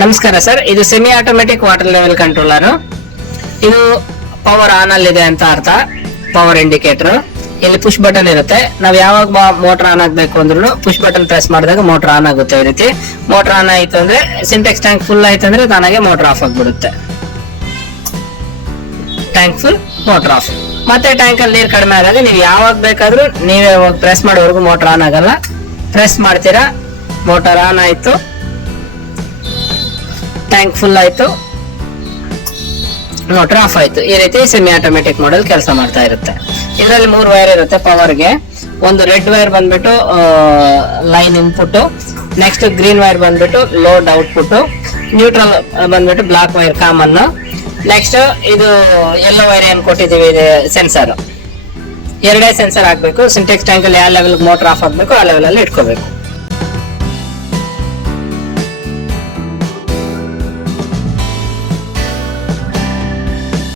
ನಮಸ್ಕಾರ ಸರ್, ಇದು semi automatic water level controller. ಇದು ಪವರ್ ಆನ್ ಅಲ್ಲಿದೆ ಅಂತ ಅರ್ಥ. ಪವರ್ ಇಂಡಿಕೇಟರ್ ಇಲ್ಲಿ ಪುಷ್ ಬಟನ್ ಇರುತ್ತೆ. ನಾವ್ ಯಾವಾಗ ಮೋಟರ್ ಆನ್ ಆಗ್ಬೇಕು ಅಂದ್ರೂ ಪುಷ್ ಬಟನ್ ಪ್ರೆಸ್ ಮಾಡಿದಾಗ ಮೋಟರ್ ಆನ್ ಆಗುತ್ತೆ. ಈ ರೀತಿ ಮೋಟರ್ ಆನ್ ಆಯ್ತು ಅಂದ್ರೆ ಸಿಂಟೆಕ್ಸ್ ಟ್ಯಾಂಕ್ ಫುಲ್ ಆಯ್ತು ಅಂದ್ರೆ ತಾನಾಗೆ ಮೋಟರ್ ಆಫ್ ಆಗ್ಬಿಡುತ್ತೆ. Tank full, motor of. ಮತ್ತೆ ಟ್ಯಾಂಕ್ ಅಲ್ಲಿ ನೀರು ಕಡಿಮೆ ಆದಾಗ ನೀವು ಯಾವಾಗ ಬೇಕಾದ್ರೂ ನೀವೇ ಪ್ರೆಸ್ ಮಾಡೋವರೆಗೂ ಮೋಟರ್ ಆನ್ ಆಗಲ್ಲ. ಪ್ರೆಸ್ ಮಾಡ್ತೀರಾ, ಮೋಟರ್ ಆನ್ ಆಯ್ತು, ಟ್ಯಾಂಕ್ ಫುಲ್ ಆಯ್ತು, ಮೋಟರ್ ಆಫ್ ಆಯ್ತು. ಈ ರೀತಿ ಸೆಮಿ ಆಟೋಮೆಟಿಕ್ ಮಾಡೆಲ್ ಕೆಲಸ ಮಾಡ್ತಾ ಇರುತ್ತೆ. ಇದರಲ್ಲಿ 3 ವೈರ್ ಇರುತ್ತೆ ಪವರ್ಗೆ. ಒಂದು ರೆಡ್ ವೈರ್ ಬಂದ್ಬಿಟ್ಟು line input, next green wire ಬಂದ್ಬಿಟ್ಟು ಲೋಡ್ ಔಟ್ಪುಟ್, ನ್ಯೂಟ್ರಲ್ ಬಂದ್ಬಿಟ್ಟು ಬ್ಲಾಕ್ ವೈರ್ ಕಾಮನ್, ನೆಕ್ಸ್ಟ್ ಇದು ಯೆಲ್ಲೋ ವೈರ್ ಏನ್ ಕೊಟ್ಟಿದೀವಿ ಇದೆ ಸೆನ್ಸರ್. ಎರಡೇ ಸೆನ್ಸರ್ ಹಾಕ್ಬೇಕು. ಸಿಂಟೆಕ್ಸ್ ಟ್ಯಾಂಕ್ ಅಲ್ಲಿ ಯಾವ ಲೆವೆಲ್ ಮೋಟರ್ ಆಫ್ ಆಗ್ಬೇಕು ಆ ಲೆವೆಲ್ ಅಲ್ಲಿ ಇಟ್ಕೋಬೇಕು.